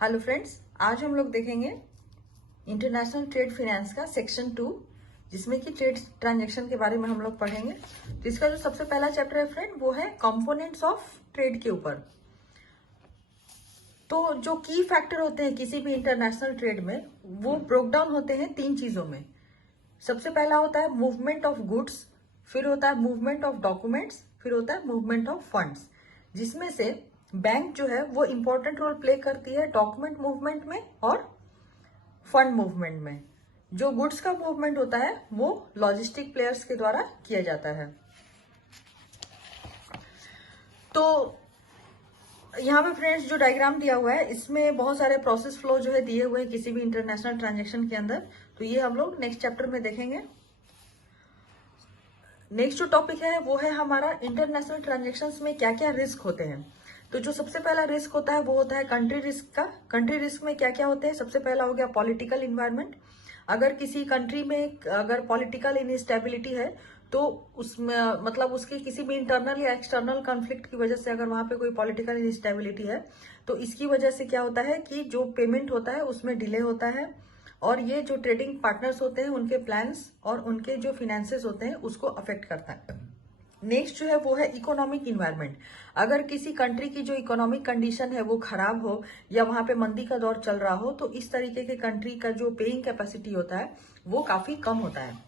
Hello friends, आज हम लोग देखेंगे इंटरनेशनल ट्रेड फाइनेंस का सेक्शन 2, जिसमें कि ट्रेड ट्रांजैक्शन के बारे में हम लोग पढ़ेंगे। तो इसका जो सबसे पहला चैप्टर है फ्रेंड, वो है कंपोनेंट्स ऑफ ट्रेड के ऊपर। तो जो की फैक्टर होते हैं किसी भी इंटरनेशनल ट्रेड में, वो ब्रोक डाउन होते हैं 3 चीजों में। सबसे पहला होता है मूवमेंट ऑफ गुड्स, फिर होता है मूवमेंट ऑफ डॉक्यूमेंट्स, फिर होता है मूवमेंट ऑफ फंड्स, जिसमें से बैंक जो है वो इंपॉर्टेंट रोल प्ले करती है डॉक्यूमेंट मूवमेंट में और फंड मूवमेंट में। जो गुड्स का मूवमेंट होता है वो लॉजिस्टिक प्लेयर्स के द्वारा किया जाता है। तो यहाँ पे फ्रेंड्स जो डायग्राम दिया हुआ है, इसमें बहुत सारे प्रोसेस फ्लो जो है दिए हुए हैं किसी भी इंटरनेशनल ट्रांजेक्शन के अंदर। तो ये हम लोग नेक्स्ट चैप्टर में देखेंगे। नेक्स्ट जो टॉपिक है वो है हमारा इंटरनेशनल ट्रांजेक्शन्स में क्या क्या रिस्क होते हैं। तो जो सबसे पहला रिस्क होता है वो होता है कंट्री रिस्क का। कंट्री रिस्क में क्या क्या होते हैं? सबसे पहला हो गया पॉलिटिकल इन्वायरमेंट। अगर किसी कंट्री में अगर पॉलिटिकल इनस्टेबिलिटी है तो उसमें मतलब उसके किसी भी इंटरनल या एक्सटर्नल कॉन्फ्लिक्ट की वजह से अगर वहां पे कोई पॉलिटिकल इनस्टेबिलिटी है तो इसकी वजह से क्या होता है कि जो पेमेंट होता है उसमें डिले होता है, और ये जो ट्रेडिंग पार्टनर्स होते हैं उनके प्लान्स और उनके जो फिनेंसेस होते हैं उसको अफेक्ट करता है। नेक्स्ट जो है वो है इकोनॉमिक इन्वायरमेंट। अगर किसी कंट्री की जो इकोनॉमिक कंडीशन है वो खराब हो या वहां पे मंदी का दौर चल रहा हो तो इस तरीके के कंट्री का जो पेइंग कैपेसिटी होता है वो काफी कम होता है।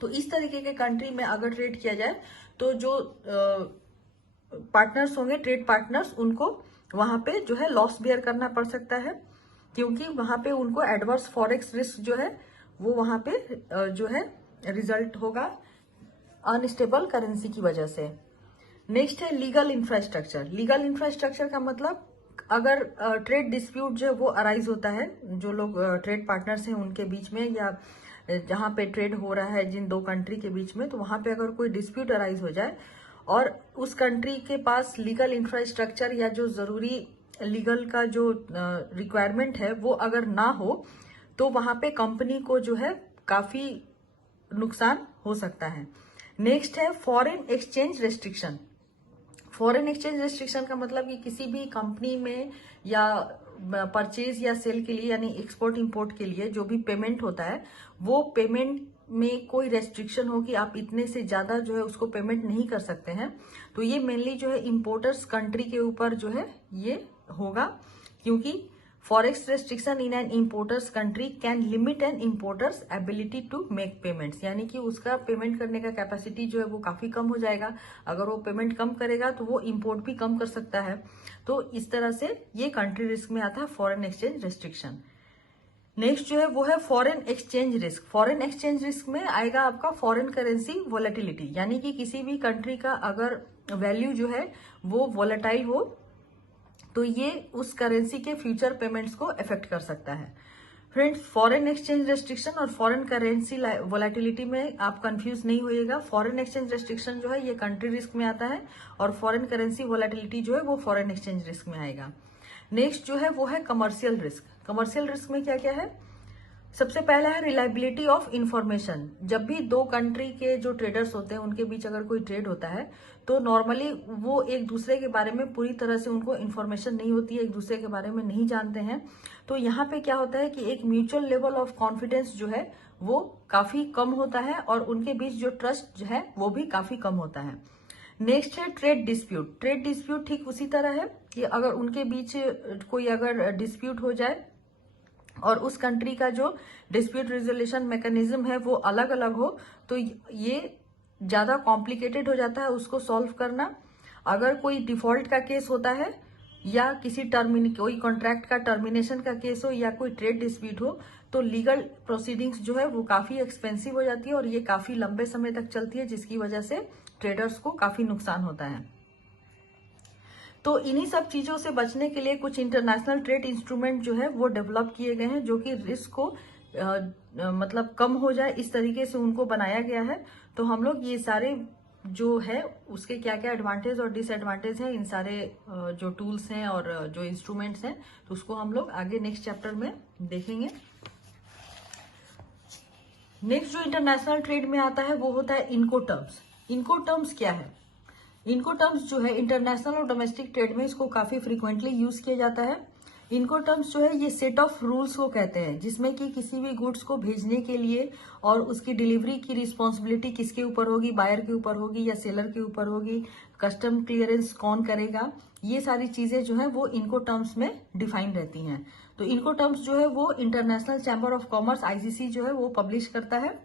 तो इस तरीके के कंट्री में अगर ट्रेड किया जाए तो जो पार्टनर्स होंगे, ट्रेड पार्टनर्स, उनको वहां पे जो है लॉस बेयर करना पड़ सकता है, क्योंकि वहां पे उनको एडवर्स फॉरेक्स रिस्क जो है वो वहां पे जो है रिजल्ट होगा अनस्टेबल करेंसी की वजह से। नेक्स्ट है लीगल इंफ्रास्ट्रक्चर। लीगल इंफ्रास्ट्रक्चर का मतलब अगर ट्रेड डिस्प्यूट जो है वो अराइज होता है जो लोग ट्रेड पार्टनर्स हैं उनके बीच में, या जहां पे ट्रेड हो रहा है जिन दो कंट्री के बीच में, तो वहां पे अगर कोई डिस्प्यूट अराइज हो जाए और उस कंट्री के पास लीगल इंफ्रास्ट्रक्चर या जो जरूरी लीगल का जो रिक्वायरमेंट है वो अगर ना हो तो वहां पे कंपनी को जो है काफी नुकसान हो सकता है। नेक्स्ट है foreign exchange restriction. Foreign exchange restriction का मतलब कि किसी भी कंपनी में या परचेज या सेल के लिए यानी एक्सपोर्ट इंपोर्ट के लिए जो भी पेमेंट होता है वो पेमेंट में कोई रेस्ट्रिक्शन हो कि आप इतने से ज्यादा जो है उसको पेमेंट नहीं कर सकते हैं। तो ये मेनली जो है इंपोर्टर्स कंट्री के ऊपर जो है ये होगा, क्योंकि forex restriction in an importer's country can limit an importer's ability to make payments, यानी कि उसका पेमेंट करने का कैपेसिटी जो है वो काफी कम हो जाएगा। अगर वो पेमेंट कम करेगा तो वो इंपोर्ट भी कम कर सकता है। तो इस तरह से ये कंट्री रिस्क में आता है फॉरेन एक्सचेंज रेस्ट्रिक्शन। नेक्स्ट जो है वो है foreign exchange risk. Foreign exchange risk में आएगा आपका फॉरेन करेंसी वॉलेटिलिटी, यानी कि किसी भी कंट्री का अगर वैल्यू जो है वो वॉलेटाइल हो तो ये उस करेंसी के फ्यूचर पेमेंट्स को अफेक्ट कर सकता है। फ्रेंड्स, फॉरेन एक्सचेंज रेस्ट्रिक्शन और फॉरेन करेंसी वोलेटिलिटी में आप कंफ्यूज नहीं होइएगा। फॉरेन एक्सचेंज रेस्ट्रिक्शन जो है ये कंट्री रिस्क में आता है और फॉरेन करेंसी वोलेटिलिटी जो है वो फॉरेन एक्सचेंज रिस्क में आएगा। नेक्स्ट जो है वो है कमर्शियल रिस्क। कमर्शियल रिस्क में क्या क्या है? सबसे पहला है रिलायबिलिटी ऑफ इंफॉर्मेशन। जब भी दो कंट्री के जो ट्रेडर्स होते हैं उनके बीच अगर कोई ट्रेड होता है तो नॉर्मली वो एक दूसरे के बारे में पूरी तरह से उनको इन्फॉर्मेशन नहीं होती है, एक दूसरे के बारे में नहीं जानते हैं। तो यहाँ पे क्या होता है कि एक म्यूचुअल लेवल ऑफ कॉन्फिडेंस जो है वो काफी कम होता है और उनके बीच जो ट्रस्ट जो है वो भी काफी कम होता है। नेक्स्ट है ट्रेड डिस्प्यूट। ट्रेड डिस्प्यूट ठीक उसी तरह है कि अगर उनके बीच कोई अगर डिस्प्यूट हो जाए और उस कंट्री का जो डिस्प्यूट रेजोल्यूशन मैकेनिज्म है वो अलग अलग हो तो ये ज्यादा कॉम्प्लिकेटेड हो जाता है उसको सॉल्व करना। अगर कोई डिफॉल्ट का केस होता है या किसी कोई कॉन्ट्रैक्ट का टर्मिनेशन का केस हो या कोई ट्रेड डिस्प्यूट हो तो लीगल प्रोसीडिंग्स जो है वो काफी एक्सपेंसिव हो जाती है और ये काफी लंबे समय तक चलती है, जिसकी वजह से ट्रेडर्स को काफी नुकसान होता है। तो इन्हीं सब चीजों से बचने के लिए कुछ इंटरनेशनल ट्रेड इंस्ट्रूमेंट जो है वो डेवलप किए गए हैं जो कि रिस्क को मतलब कम हो जाए इस तरीके से उनको बनाया गया है। तो हम लोग ये सारे जो है उसके क्या क्या एडवांटेज और डिसएडवांटेज है, इन सारे जो टूल्स हैं और जो इंस्ट्रूमेंट्स हैं, तो उसको हम लोग आगे नेक्स्ट चैप्टर में देखेंगे। नेक्स्ट जो इंटरनेशनल ट्रेड में आता है वो होता है इनको टर्म्स। इनको टर्म्स क्या है? इनको टर्म्स जो है इंटरनेशनल और डोमेस्टिक ट्रेड में इसको काफी फ्रीक्वेंटली यूज किया जाता है। इनकोटर्म्स जो है ये सेट ऑफ रूल्स को कहते हैं, जिसमें कि किसी भी गुड्स को भेजने के लिए और उसकी डिलीवरी की रिस्पॉन्सिबिलिटी किसके ऊपर होगी, बायर के ऊपर होगी या सेलर के ऊपर होगी, कस्टम क्लियरेंस कौन करेगा, ये सारी चीजें जो है वो इनकोटर्म्स में डिफाइन रहती हैं। तो इनकोटर्म्स जो है वो international chamber of commerce ICC जो है वो पब्लिश करता है।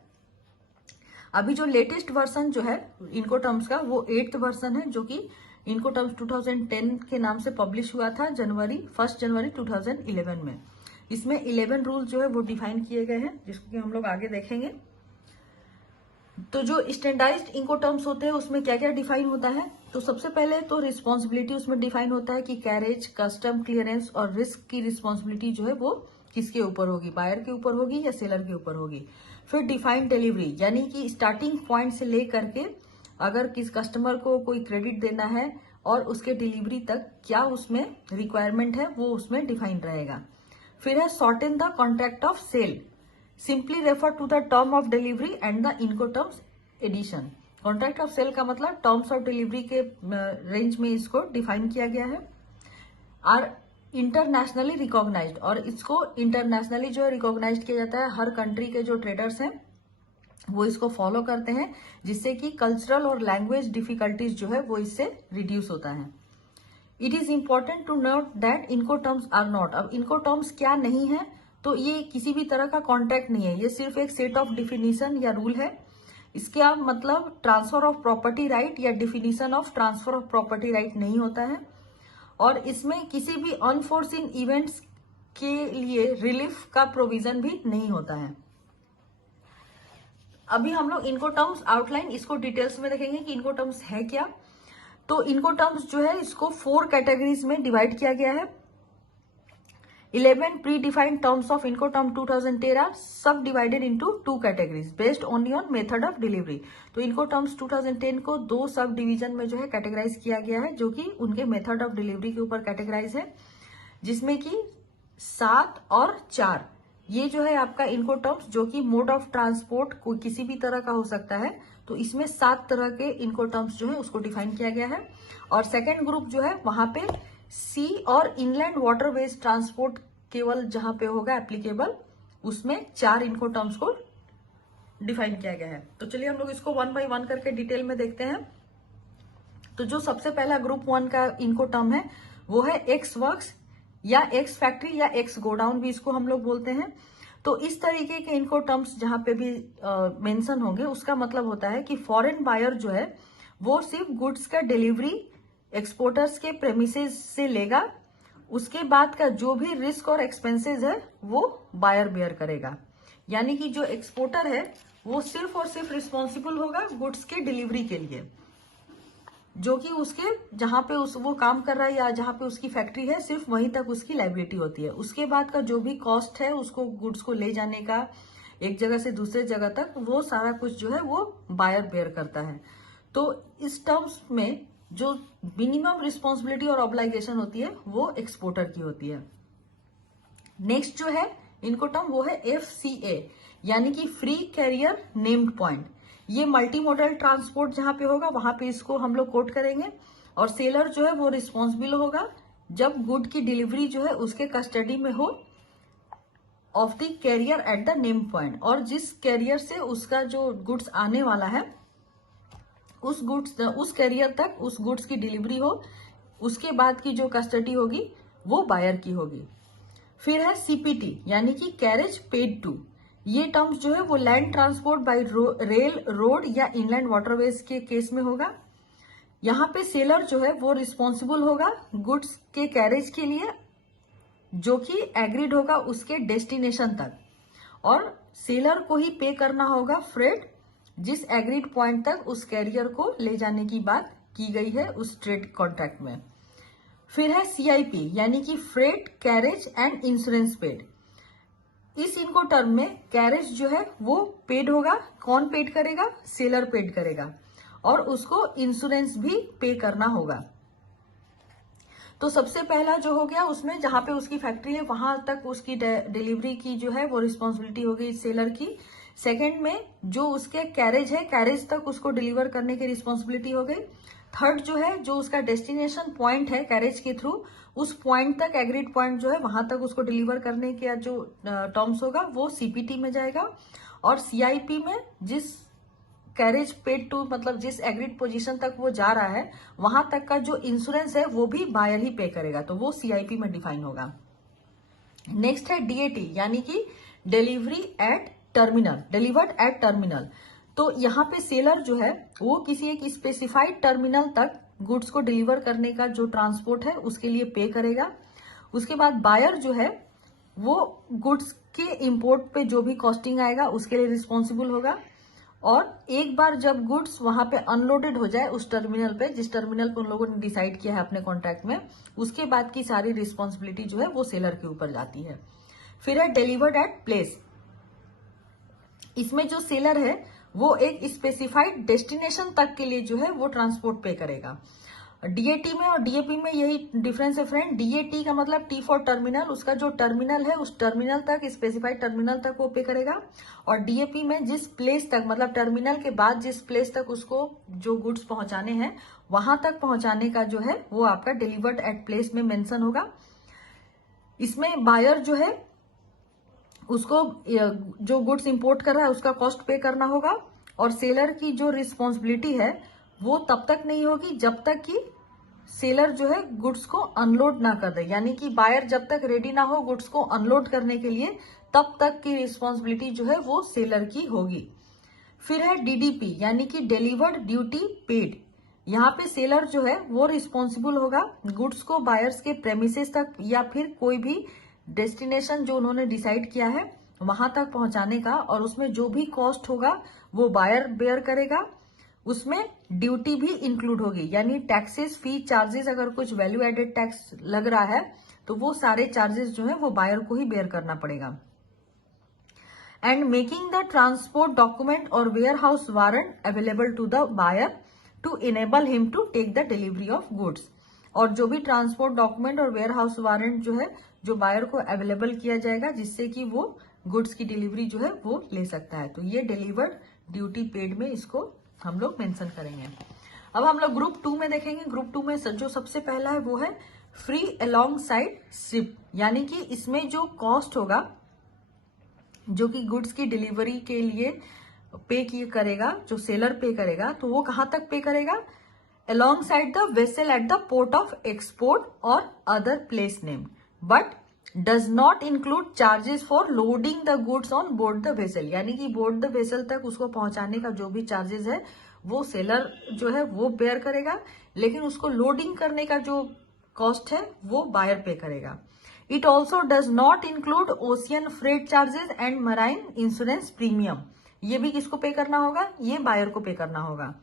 अभी जो लेटेस्ट वर्जन जो है इनकोटर्म्स का वो 8th वर्जन है, जो कि इनकोटर्म्स 2010 के नाम से पब्लिश हुआ था 1 जनवरी 2011 में। इसमें 11 रूल जो है वो डिफाइन किए गए हैं, जिसको कि हम लोग आगे देखेंगे। तो जो स्टैंडर्डाइज्ड इनकोटर्म्स होते हैं उसमें क्या क्या डिफाइन होता है, तो सबसे पहले तो रिस्पॉन्सिबिलिटी उसमें डिफाइन होता है कि कैरेज, कस्टम क्लियरेंस और रिस्क की रिस्पॉन्सिबिलिटी जो है वो किसके ऊपर होगी, बायर के ऊपर होगी या सेलर के ऊपर होगी। फिर डिफाइंड डिलीवरी, यानी कि स्टार्टिंग पॉइंट से लेकर के अगर किस कस्टमर को कोई क्रेडिट देना है और उसके डिलीवरी तक क्या उसमें रिक्वायरमेंट है वो उसमें डिफाइन रहेगा। फिर है shorten the contract of sale, simply refer to the term of delivery and the Incoterms edition. Contract of sale का मतलब टर्म्स ऑफ डिलीवरी के रेंज में इसको डिफाइन किया गया है। आर इंटरनेशनली रिकॉग्नाइज्ड, और इसको इंटरनेशनली जो है रिकॉग्नाइज्ड किया जाता है। हर कंट्री के जो ट्रेडर्स हैं वो इसको फॉलो करते हैं, जिससे कि कल्चरल और लैंग्वेज डिफिकल्टीज जो है वो इससे रिड्यूस होता है। It is important to note that Incoterms are not, अब इनकोटर्म्स क्या नहीं है, तो ये किसी भी तरह का कॉन्ट्रैक्ट नहीं है, ये सिर्फ एक सेट ऑफ डिफिनीशन या रूल है। इसका मतलब ट्रांसफर ऑफ प्रॉपर्टी राइट या definition of transfer of property right नहीं होता है, और इसमें किसी भी अनफोर्सिन इवेंट्स के लिए रिलीफ का प्रोविजन भी नहीं होता है। अभी हम लोग इनकोटर्म्स आउटलाइन इसको डिटेल्स में देखेंगे कि इनकोटर्म्स है क्या। तो इनकोटर्म्स जो है इसको 4 कैटेगरीज में डिवाइड किया गया है। 11 प्री डिफाइंड टर्म्स ऑफ इनकोटर्म 2013 सब divided into 2 categories based only on method of delivery. तो इनकोटर्म्स 2010 को 2 सब डिवीजन में जो है कैटेगराइज किया गया है, जो कि उनके मेथड ऑफ डिलीवरी के ऊपर कैटेगराइज है, जिसमें कि 7 और 4 ये जो है आपका इनकोटर्म्स, जो कि मोड ऑफ ट्रांसपोर्ट कोई किसी भी तरह का हो सकता है, तो इसमें 7 तरह के इनकोटर्म्स जो है उसको डिफाइन किया गया है। और सेकेंड ग्रुप जो है वहां पे सी और इनलैंड वाटरवेज ट्रांसपोर्ट केवल जहां पे होगा एप्लीकेबल, उसमें 4 इनकोटर्म्स को डिफाइन किया गया है। तो चलिए हम लोग इसको 1 बाय 1 करके डिटेल में देखते हैं। तो जो सबसे पहला ग्रुप 1 का इनकोटर्म है वो है एक्स वर्क्स या एक्स फैक्ट्री या एक्स गोडाउन भी इसको हम लोग बोलते हैं। तो इस तरीके के इनकोटर्म्स जहां पे भी मेंशन होंगे उसका मतलब होता है कि फॉरेन बायर जो है वो सिर्फ गुड्स का डिलीवरी एक्सपोर्टर्स के प्रेमिसेस से लेगा, उसके बाद का जो भी रिस्क और एक्सपेंसेस है वो बायर बेयर करेगा। यानी कि जो एक्सपोर्टर है वो सिर्फ और सिर्फ रिस्पॉन्सिबल होगा गुड्स के डिलीवरी के लिए, जो कि उसके जहां पे वो काम कर रहा है या जहां पे उसकी फैक्ट्री है सिर्फ वहीं तक उसकी लायबिलिटी होती है। उसके बाद का जो भी कॉस्ट है उसको गुड्स को ले जाने का एक जगह से दूसरे जगह तक, वो सारा कुछ जो है वो बायर बेयर करता है। तो इस टर्म्स में जो मिनिमम रिस्पॉन्सिबिलिटी और ऑब्लाइगेशन होती है वो एक्सपोर्टर की होती है। नेक्स्ट जो है इनकोटर्म वो है FCA, यानी कि फ्री कैरियर नेम्ड पॉइंट। ये मल्टी मॉडल ट्रांसपोर्ट जहां पे होगा वहां पे इसको हम लोग कोट करेंगे। और सेलर जो है वो रिस्पॉन्सिबल होगा जब गुड की डिलीवरी जो है उसके कस्टडी में हो of the carrier at the named point, और जिस कैरियर से उसका जो गुड्स आने वाला है उस कैरियर तक उस गुड्स की डिलीवरी हो, उसके बाद की जो कस्टडी होगी वो बायर की होगी। फिर है CPT, यानी कि कैरेज पेड टू। ये टर्म्स जो है वो land transport bye rail, road या इनलैंड वाटरवेज के केस में होगा। यहाँ पे सेलर जो है वो रिस्पॉन्सिबल होगा गुड्स के कैरेज के लिए, जो कि एग्रीड होगा उसके डेस्टिनेशन तक, और सेलर को ही पे करना होगा फ्रेट, जिस एग्रीड पॉइंट तक उस कैरियर को ले जाने की बात की गई है उस ट्रेड कॉन्ट्रैक्ट में। फिर है CIP, यानी कि freight, carriage and insurance paid. इस इनकोटर्म में कैरेज जो है वो पेड होगा। कौन पेड करेगा? सेलर पेड करेगा, और उसको इंश्योरेंस भी पे करना होगा। तो सबसे पहला जो हो गया उसमें जहां पे उसकी फैक्ट्री है वहां तक उसकी डिलीवरी की जो है वो रिस्पॉन्सिबिलिटी हो गई सेलर की। सेकेंड में जो उसके कैरेज है, कैरेज तक उसको डिलीवर करने की रिस्पॉन्सिबिलिटी हो गई। थर्ड जो है जो उसका डेस्टिनेशन पॉइंट है कैरेज के थ्रू, उस पॉइंट तक, एग्रीड पॉइंट जो है वहां तक उसको डिलीवर करने का जो टर्म्स होगा वो सीपीटी में जाएगा, और सीआईपी में जिस कैरेज पेड टू मतलब जिस एग्रीड पोजीशन तक वो जा रहा है वहां तक का जो इंश्योरेंस है वो भी बायर ही पे करेगा, तो वो सीआईपी में डिफाइन होगा। नेक्स्ट है डीएटी, यानी कि delivery at terminal, delivered eight terminal. तो यहाँ पे सेलर जो है वो किसी एक स्पेसिफाइड टर्मिनल तक गुड्स को डिलीवर करने का जो ट्रांसपोर्ट है उसके लिए पे करेगा। उसके बाद बायर जो है वो गुड्स के इंपोर्ट पे जो भी कॉस्टिंग आएगा उसके लिए रिस्पॉन्सिबल होगा, और एक बार जब गुड्स वहां पे अनलोडेड हो जाए उस टर्मिनल पे, जिस टर्मिनल पे उन लोगों ने डिसाइड किया है अपने कॉन्ट्रैक्ट में, उसके बाद की सारी रिस्पॉन्सिबिलिटी जो है वो सेलर के ऊपर जाती है। फिर है डिलीवर्ड एट प्लेस। इसमें जो सेलर है वो एक स्पेसिफाइड डेस्टिनेशन तक के लिए जो है वो ट्रांसपोर्ट पे करेगा। डीएटी में और डीएपी में यही डिफरेंस है फ्रेंड। डीएटी का मतलब टी फॉर टर्मिनल, उसका जो टर्मिनल है उस टर्मिनल तक, स्पेसिफाइड टर्मिनल तक वो पे करेगा, और डीएपी में जिस प्लेस तक मतलब टर्मिनल के बाद जिस प्लेस तक उसको जो गुड्स पहुंचाने हैं वहां तक पहुंचाने का जो है वो आपका डिलीवर्ड एट प्लेस में मेंशन होगा। इसमें बायर जो है उसको जो गुड्स इंपोर्ट कर रहा है उसका कॉस्ट पे करना होगा, और सेलर की जो रिस्पॉन्सिबिलिटी है वो तब तक नहीं होगी जब तक कि सेलर जो है गुड्स को अनलोड ना कर दे, यानी कि बायर जब तक रेडी ना हो गुड्स को अनलोड करने के लिए तब तक की रिस्पॉन्सिबिलिटी जो है वो सेलर की होगी। फिर है डीडीपी, यानी कि डिलीवर्ड ड्यूटी पेड। यहाँ पे सेलर जो है वो रिस्पॉन्सिबल होगा गुड्स को बायर्स के प्रेमिसेस तक या फिर कोई भी डेस्टिनेशन जो उन्होंने डिसाइड किया है वहां तक पहुंचाने का, और उसमें जो भी कॉस्ट होगा वो बायर बेयर करेगा। उसमें ड्यूटी भी इंक्लूड होगी, यानी टैक्सेस, फी, चार्जेस, अगर कुछ वैल्यू एडेड टैक्स लग रहा है तो वो सारे चार्जेस जो है वो बायर को ही बेयर करना पड़ेगा। And making the transport document और warehouse warrant available to the buyer to enable him to take the delivery of goods. और जो भी ट्रांसपोर्ट डॉक्यूमेंट और वेयर हाउस वारंट जो है जो बायर को अवेलेबल किया जाएगा जिससे कि वो गुड्स की डिलीवरी जो है वो ले सकता है। तो ये डिलीवर्ड ड्यूटी पेड में इसको हम लोग मेंशन करेंगे। अब हम लोग ग्रुप 2 में देखेंगे। ग्रुप 2 में जो सबसे पहला है वो है फ्री अलोंग साइड शिप, यानी कि इसमें जो कॉस्ट होगा जो कि गुड्स की डिलीवरी के लिए पे करेगा, जो सेलर पे करेगा, तो वो कहां तक पे करेगा? Alongside the vessel at the port of export और other place name, but does not include charges for loading the goods on board the vessel, यानी कि बोर्ड द वेसल तक उसको पहुंचाने का जो भी चार्जेस है वो सेलर जो है वो बेयर करेगा, लेकिन उसको लोडिंग करने का जो कॉस्ट है वो बायर पे करेगा। It also does not include ocean freight charges and marine insurance premium, ये भी किसको पे करना होगा? ये बायर को पे करना होगा।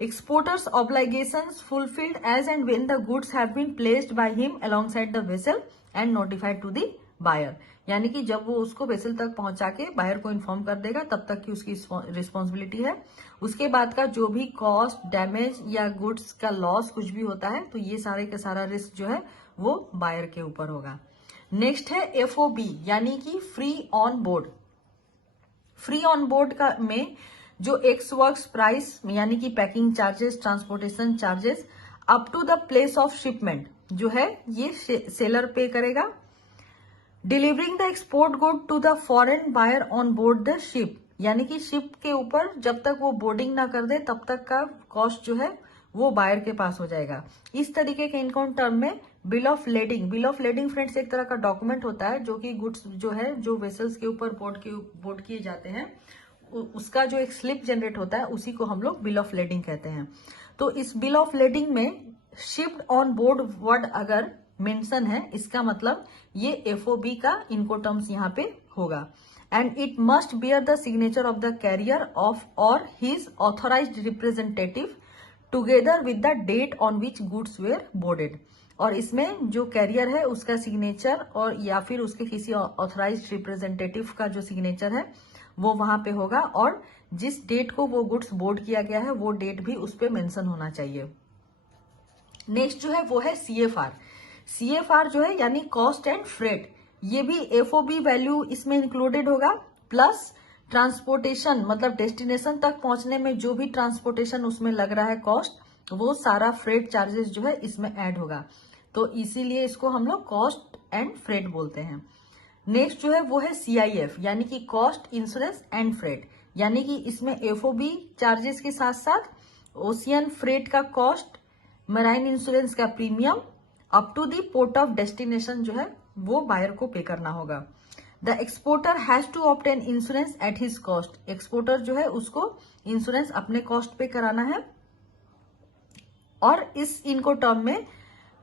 Exporter's obligations fulfilled as and when the goods have been placed by him alongside the vessel and notified to the buyer, यानी कि जब वो उसको वेसल तक पहुंचा के बायर को इन्फॉर्म कर देगा तब तक की उसकी रिस्पॉन्सिबिलिटी है। उसके बाद का जो भी कॉस्ट, डैमेज या गुड्स का लॉस कुछ भी होता है तो ये सारे का सारा रिस्क जो है वो बायर के ऊपर होगा। नेक्स्ट है FOB, यानी कि free on board. Free on board का में जो एक्स वर्क्स प्राइस यानी कि packing charges, transportation charges up to the place of shipment जो है ये सेलर पे करेगा। Delivering the export good to the foreign buyer on board the ship, यानी कि शिप के ऊपर जब तक वो बोर्डिंग ना कर दे तब तक का कॉस्ट जो है वो बायर के पास हो जाएगा। इस तरीके के इनकम टर्म में bill of lading, bill of lading friends एक तरह का डॉक्यूमेंट होता है जो कि गुड्स जो है जो वेसल्स के ऊपर बोर्ड किए जाते हैं उसका जो एक स्लिप जनरेट होता है उसी को हम लोग बिल ऑफ लेडिंग कहते हैं। तो इस बिल ऑफ लेडिंग में शिप्ड ऑन बोर्ड वर्ड अगर मेंशन है इसका मतलब ये FOB का इनको टर्म्स यहाँ पे होगा। And it must bear the signature of the carrier of और his authorised representative together with the date on which goods were boarded, और इसमें जो कैरियर है उसका सिग्नेचर और या फिर उसके किसी ऑथोराइज्ड रिप्रेजेंटेटिव का जो सिग्नेचर है वो वहां पे होगा, और जिस डेट को वो गुड्स बोर्ड किया गया है वो डेट भी उस पे मेंशन होना चाहिए। नेक्स्ट जो है वो है CFR। CFR जो है यानी कॉस्ट एंड फ्रेट, ये भी FOB वैल्यू इसमें इंक्लूडेड होगा, प्लस ट्रांसपोर्टेशन मतलब डेस्टिनेशन तक पहुंचने में जो भी ट्रांसपोर्टेशन उसमें लग रहा है कॉस्ट वो सारा फ्रेट चार्जेस जो है इसमें ऐड होगा। तो इसीलिए इसको हम लोग कॉस्ट एंड फ्रेट बोलते हैं। नेक्स्ट जो है वो है CIF, यानी कि कॉस्ट इंश्योरेंस एंड फ्रेट, यानी कि इसमें FOB चार्जेस के साथ साथ ओशियन फ्रेट का कॉस्ट, मराइन इंश्योरेंस का premium up to the port of destination जो है वो बायर को पे करना होगा। The exporter has to obtain insurance at his cost, exporter जो है उसको इंश्योरेंस अपने कॉस्ट पे कराना है। और इस इनको टर्म में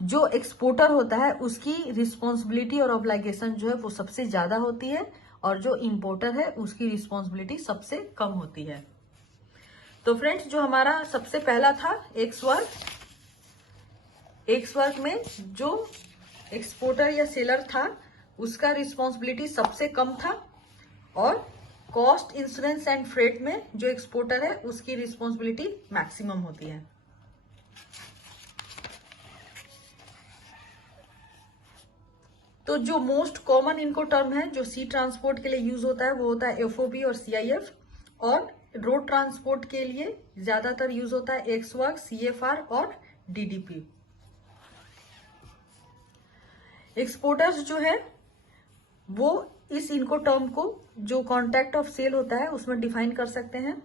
जो एक्सपोर्टर होता है उसकी रिस्पॉन्सिबिलिटी और ऑब्लिगेशन जो है वो सबसे ज्यादा होती है, और जो इंपोर्टर है उसकी रिस्पॉन्सिबिलिटी सबसे कम होती है। तो फ्रेंड्स, जो हमारा सबसे पहला था एक्स वर्क में जो एक्सपोर्टर या सेलर था उसका रिस्पॉन्सिबिलिटी सबसे कम था, और कॉस्ट इंश्योरेंस एंड फ्रेट में जो एक्सपोर्टर है उसकी रिस्पॉन्सिबिलिटी मैक्सिमम होती है। तो जो मोस्ट कॉमन इनको टर्म है जो सी ट्रांसपोर्ट के लिए यूज होता है वो होता है FOB और CIF, और रोड ट्रांसपोर्ट के लिए ज्यादातर यूज होता है एक्स वर्क, CFR और DDP। एक्सपोर्टर्स जो है वो इस इनको टर्म को जो कॉन्ट्रैक्ट ऑफ सेल होता है उसमें डिफाइन कर सकते हैं।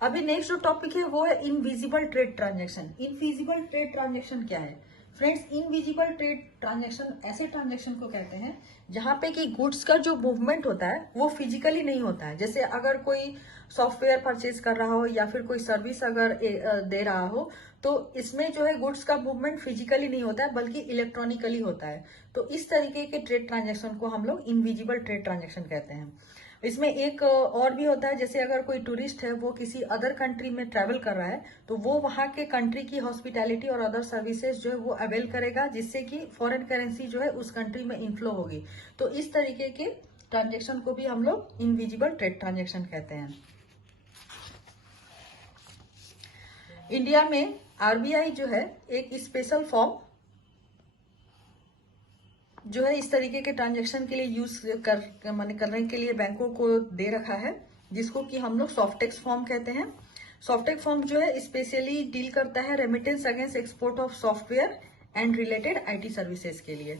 अभी नेक्स्ट जो टॉपिक है वो है invisible trade transaction. Invisible trade transaction क्या है फ्रेंड्स? इनविजिबल ट्रेड ट्रांजैक्शन ऐसे ट्रांजैक्शन को कहते हैं जहां पे कि गुड्स का जो मूवमेंट होता है वो फिजिकली नहीं होता है। जैसे अगर कोई सॉफ्टवेयर परचेज कर रहा हो या फिर कोई सर्विस अगर दे रहा हो, तो इसमें जो है गुड्स का मूवमेंट फिजिकली नहीं होता है बल्कि इलेक्ट्रॉनिकली होता है। तो इस तरीके के ट्रेड ट्रांजैक्शन को हम लोग इनविजिबल ट्रेड ट्रांजैक्शन कहते हैं। इसमें एक और भी होता है, जैसे अगर कोई टूरिस्ट है वो किसी अदर कंट्री में ट्रैवल कर रहा है तो वो वहां के कंट्री की हॉस्पिटैलिटी और अदर सर्विसेज जो है वो अवेल करेगा, जिससे कि फॉरेन करेंसी जो है उस कंट्री में इनफ्लो होगी। तो इस तरीके के ट्रांजेक्शन को भी हम लोग इनविजिबल ट्रेड ट्रांजेक्शन कहते हैं। इंडिया में RBI जो है एक स्पेशल फॉर्म जो है इस तरीके के ट्रांजैक्शन के लिए यूज करने के लिए बैंकों को दे रखा है, जिसको कि हम लोग सॉफ्टेक्स फॉर्म कहते हैं। सॉफ्टेक्स फॉर्म जो है स्पेशली डील करता है remittance against export of software and related IT services के लिए।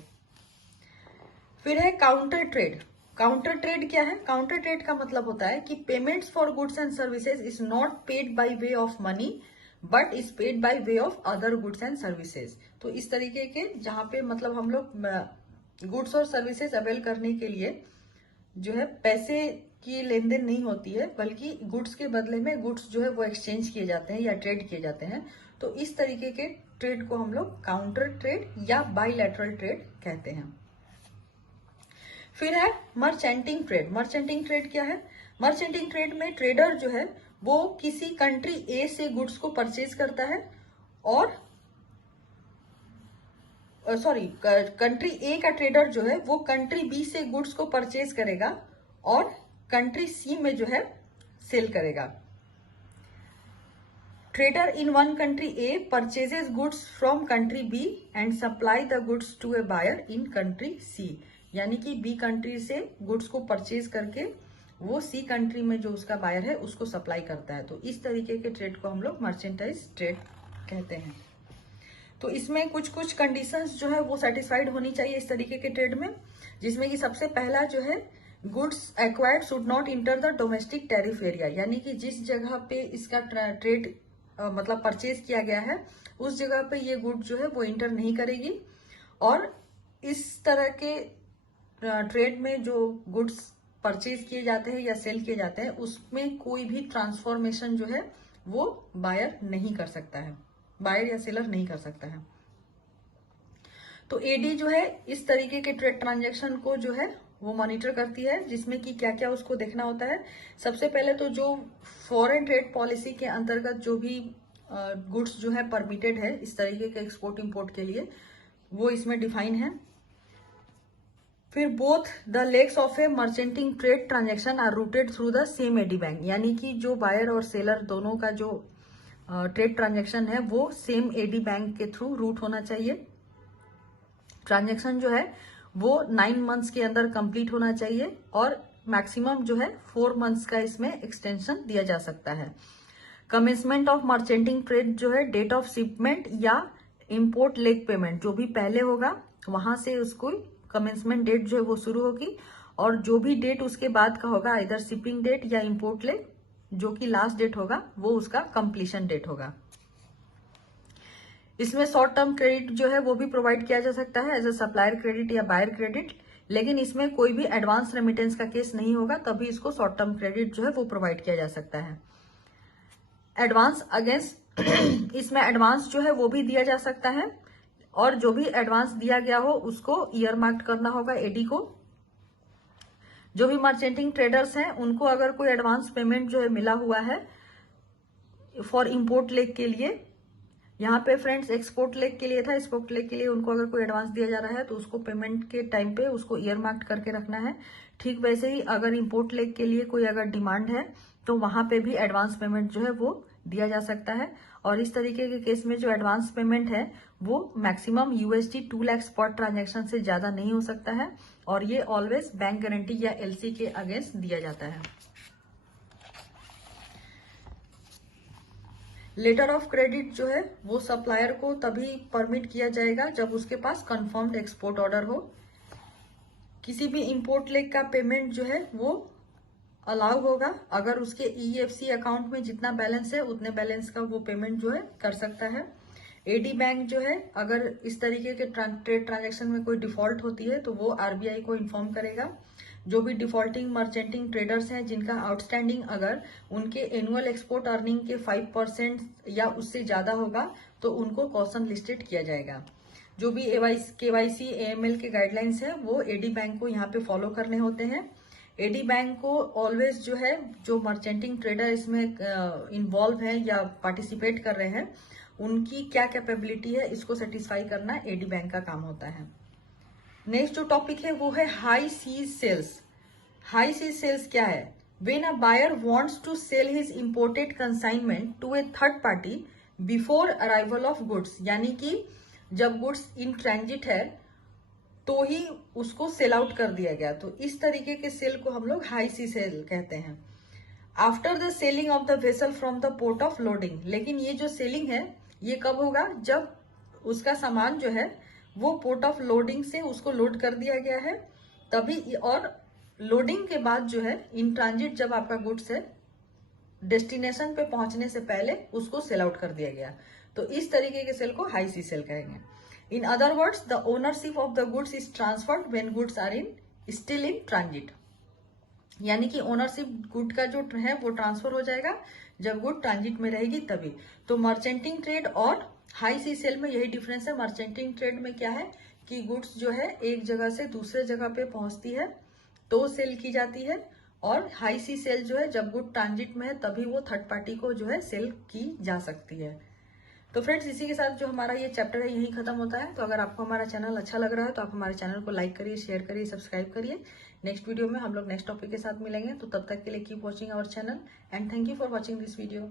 फिर है काउंटर ट्रेड। काउंटर ट्रेड क्या है? काउंटर ट्रेड का मतलब होता है कि payments for goods and services is not paid by way of money but is paid by way of other goods and services. तो इस तरीके के जहां पे मतलब हम लोग गुड्स और सर्विसेज अवेल करने के लिए जो है पैसे की लेन देन नहीं होती है, बल्कि गुड्स के बदले में गुड्स जो है वो एक्सचेंज किए जाते हैं या ट्रेड किए जाते हैं। तो इस तरीके के ट्रेड को हम लोग काउंटर ट्रेड या बाइलैटरल ट्रेड कहते हैं। फिर है मर्चेंटिंग ट्रेड। मर्चेंटिंग ट्रेड क्या है? मर्चेंटिंग ट्रेड में ट्रेडर जो है वो किसी कंट्री A से गुड्स को परचेज करता है, और कंट्री A का ट्रेडर जो है वो कंट्री B से गुड्स को परचेज करेगा और कंट्री C में जो है सेल करेगा। Trader in one country A purchases goods from country B and supply the goods to a buyer in country C, यानी कि B कंट्री से गुड्स को परचेज करके वो C कंट्री में जो उसका बायर है उसको सप्लाई करता है। तो इस तरीके के ट्रेड को हम लोग मर्चेंटाइज ट्रेड कहते हैं। तो इसमें कुछ कुछ कंडीशंस जो है वो सेटिस्फाइड होनी चाहिए इस तरीके के ट्रेड में, जिसमें कि सबसे पहला जो है goods acquired should not enter the domestic tariff area, यानी कि जिस जगह पे इसका ट्रेड मतलब परचेज किया गया है उस जगह पे ये गुड जो है वो इंटर नहीं करेगी। और इस तरह के ट्रेड में जो गुड्स परचेज किए जाते हैं या सेल किए जाते हैं उसमें कोई भी ट्रांसफॉर्मेशन जो है वो बायर नहीं कर सकता है, बायर या सेलर नहीं कर सकता है। तो AD जो है इस तरीके के ट्रेड ट्रांजैक्शन को जो है वो मॉनिटर करती है, जिसमें कि क्या क्या उसको देखना होता है। सबसे पहले तो जो फॉरेन ट्रेड पॉलिसी के अंतर्गत जो भी गुड्स जो है परमिटेड है इस तरीके के एक्सपोर्ट इंपोर्ट के लिए वो इसमें डिफाइन है। फिर both the legs of a merchanting trade transaction are routed through the same AD bank, यानी कि जो बायर और सेलर दोनों का जो ट्रेड ट्रांजैक्शन है वो सेम एडी बैंक के थ्रू रूट होना चाहिए। ट्रांजैक्शन जो है वो 9 मंथ्स के अंदर कंप्लीट होना चाहिए, और मैक्सिमम जो है 4 मंथ्स का इसमें एक्सटेंशन दिया जा सकता है। कमेंसमेंट ऑफ मर्चेंटिंग ट्रेड जो है डेट ऑफ शिपमेंट या इंपोर्ट लेग पेमेंट जो भी पहले होगा वहां से उसको कमेंसमेंट डेट जो है वो शुरू होगी, और जो भी डेट उसके बाद का होगा इधर शिपिंग डेट या इंपोर्ट लेग जो कि लास्ट डेट होगा वो उसका कंप्लीशन डेट होगा। इसमें शॉर्ट टर्म क्रेडिट जो है वो भी प्रोवाइड किया जा सकता है एज ए सप्लायर क्रेडिट या बायर क्रेडिट, लेकिन इसमें कोई भी एडवांस रेमिटेंस का केस नहीं होगा, तभी इसको शॉर्ट टर्म क्रेडिट जो है वो प्रोवाइड किया जा सकता है। एडवांस अगेंस्ट इसमें एडवांस जो है वो भी दिया जा सकता है, और जो भी एडवांस दिया गया हो उसको ईयर मार्क करना होगा एडी को। जो भी मर्चेंटिंग ट्रेडर्स हैं उनको अगर कोई एडवांस पेमेंट जो है मिला हुआ है फॉर इंपोर्ट लेग के लिए, यहाँ पे फ्रेंड्स एक्सपोर्ट लेग के लिए था, एक्सपोर्ट लेग के लिए उनको अगर कोई एडवांस दिया जा रहा है तो उसको पेमेंट के टाइम पे उसको ईयर मार्क करके रखना है। ठीक वैसे ही अगर इंपोर्ट लेग के लिए कोई अगर डिमांड है तो वहां पे भी एडवांस पेमेंट जो है वो दिया जा सकता है, और इस तरीके के केस में जो एडवांस पेमेंट है वो maximum USD 2 lakh spot transaction से ज्यादा नहीं हो सकता है, और ये ऑलवेज बैंक गारंटी या LC के अगेंस्ट दिया जाता है। लेटर ऑफ क्रेडिट जो है वो सप्लायर को तभी परमिट किया जाएगा जब उसके पास कंफर्म्ड एक्सपोर्ट ऑर्डर हो। किसी भी इंपोर्ट लेग का पेमेंट जो है वो अलाउ होगा अगर उसके EFC अकाउंट में जितना बैलेंस है उतने बैलेंस का वो पेमेंट जो है कर सकता है। एडी बैंक जो है अगर इस तरीके के ट्रेड ट्रांजेक्शन में कोई डिफॉल्ट होती है तो वो RBI को इन्फॉर्म करेगा। जो भी डिफॉल्टिंग मर्चेंटिंग ट्रेडर्स हैं जिनका आउटस्टैंडिंग अगर उनके एनुअल एक्सपोर्ट अर्निंग के 5% या उससे ज्यादा होगा तो उनको कॉशन लिस्टेड किया जाएगा। जो भी KYC AML के गाइडलाइंस है वो एडी बैंक को यहाँ पे फॉलो करने होते हैं। एडी बैंक को ऑलवेज जो है जो मर्चेंटिंग ट्रेडर इसमें इन्वॉल्व है या पार्टिसिपेट कर रहे हैं उनकी क्या कैपेबिलिटी है इसको सेटिस्फाई करना एडी बैंक का काम होता है। नेक्स्ट जो टॉपिक है वो है high seas sales. High seas sales क्या है? When a buyer wants to sell his imported consignment to a third party before arrival of goods, यानी कि जब गुड्स इन ट्रांजिट है तो ही उसको सेल आउट कर दिया गया, तो इस तरीके के सेल को हम लोग हाई सी सेल कहते हैं। After the selling of the vessel from the port of loading, लेकिन ये जो सेलिंग है ये कब होगा? जब उसका सामान जो है वो पोर्ट ऑफ लोडिंग से उसको लोड कर दिया गया है तभी, और लोडिंग के बाद जो है इन ट्रांजिट जब आपका गुड्स है डेस्टिनेशन पे पहुंचने से पहले उसको सेल आउट कर दिया गया, तो इस तरीके के सेल को हाई सी सेल कहेंगे। In other words the ownership of the goods is transferred when goods are still in transit, यानी कि ओनरशिप गुड का जो है वो ट्रांसफर हो जाएगा जब गुड ट्रांजिट में रहेगी तभी। तो मर्चेंटिंग ट्रेड और हाई सी सेल में यही डिफरेंस है। मर्चेंटिंग ट्रेड में क्या है कि गुड्स जो है एक जगह से दूसरे जगह पे पहुंचती है तो सेल की जाती है, और हाई सी सेल जो है जब गुड ट्रांजिट में है तभी वो थर्ड पार्टी को जो है सेल की जा सकती है। तो फ्रेंड्स इसी के साथ जो हमारा ये चैप्टर है यही खत्म होता है। तो अगर आपको हमारा चैनल अच्छा लग रहा है तो आप हमारे चैनल को लाइक करिए, शेयर करिए, सब्सक्राइब करिए। नेक्स्ट वीडियो में हम लोग नेक्स्ट टॉपिक के साथ मिलेंगे, तो तब तक के लिए keep watching our channel and thank you for watching this video.